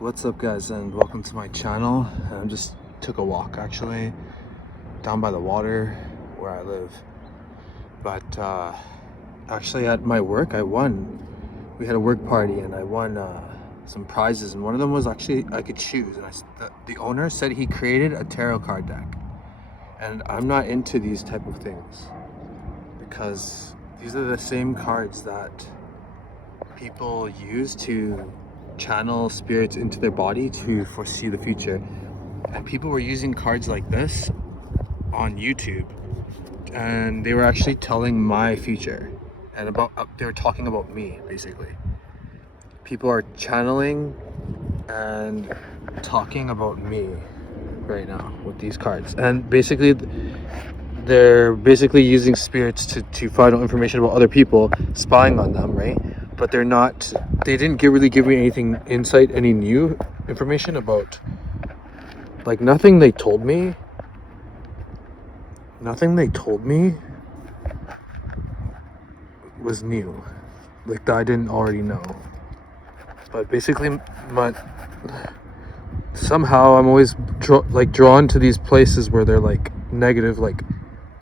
What's up guys, and welcome to my channel. I just took a walk actually down by the water where I live, but actually at my work we had a work party and I won some prizes, and one of them was actually I could choose, and the owner said he created a tarot card deck, and I'm not into these type of things because these are the same cards that people use to channel spirits into their body to foresee the future. And people were using cards like this on YouTube, and they were actually telling my future, and they were talking about me basically. People are channeling and talking about me right now with these cards, and basically they're basically using spirits to find out information about other people, spying on them, right? But they didn't really give me anything insight, any new information about, like, nothing they told me was new, like that I didn't already know. But basically somehow I'm always drawn to these places where they're like negative, like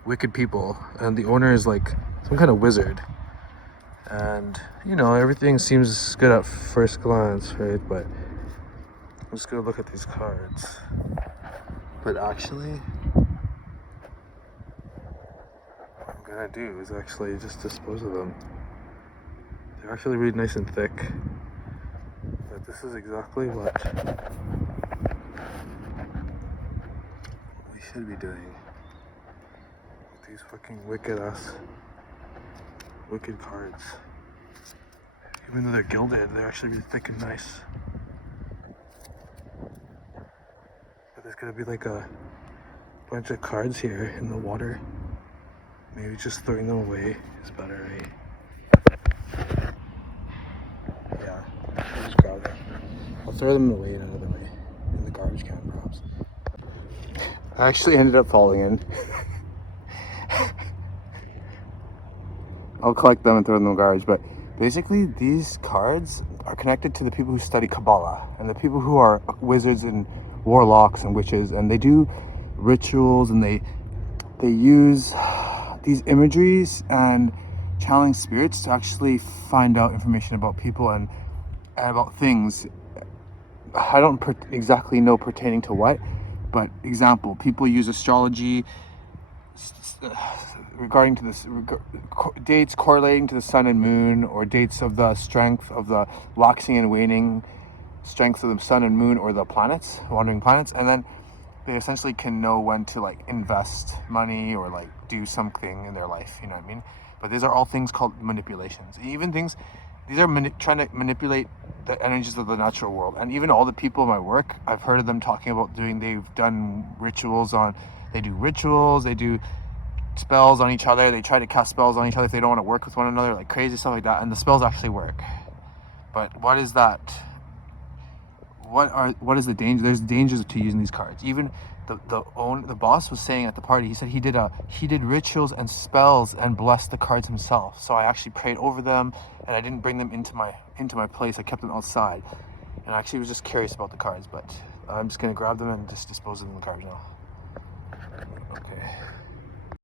wicked people, and the owner is like some kind of wizard. And you know, everything seems good at first glance, right? But I'm just gonna look at these cards. But actually, what I'm gonna do is actually just dispose of them. They're actually really nice and thick. But this is exactly what we should be doing. These fucking wicked cards. Even though they're gilded, they're actually really thick and nice. But there's gonna be like a bunch of cards here in the water. Maybe just throwing them away is better, right? Yeah, I'll just grab them. I'll throw them away in another way, in the garbage can perhaps. I actually ended up falling in. I'll collect them and throw them in the garbage, but basically these cards are connected to the people who study Kabbalah and the people who are wizards and warlocks and witches, and they do rituals, and they use these imageries and channeling spirits to actually find out information about people and about things. I don't exactly know pertaining to what, but example, people use astrology regarding to this, dates correlating to the sun and moon, or dates of the strength of the waxing and waning strength of the sun and moon, or the planets, wandering planets, and then they essentially can know when to like invest money or like do something in their life, you know what I mean? But these are all things called manipulations. Even things, these are trying to manipulate the energies of the natural world. And even all the people in my work, I've heard of them talking about they've done rituals they do spells on each other. They try to cast spells on each other if they don't want to work with one another, like crazy stuff like that, and the spells actually work. But what is that? What is the danger? There's dangers to using these cards. Even the boss was saying at the party, he said he did rituals and spells and blessed the cards himself. So I actually prayed over them, and I didn't bring them into my place. I kept them outside, and I actually was just curious about the cards. But I'm just gonna grab them and just dispose of them in the garbage now.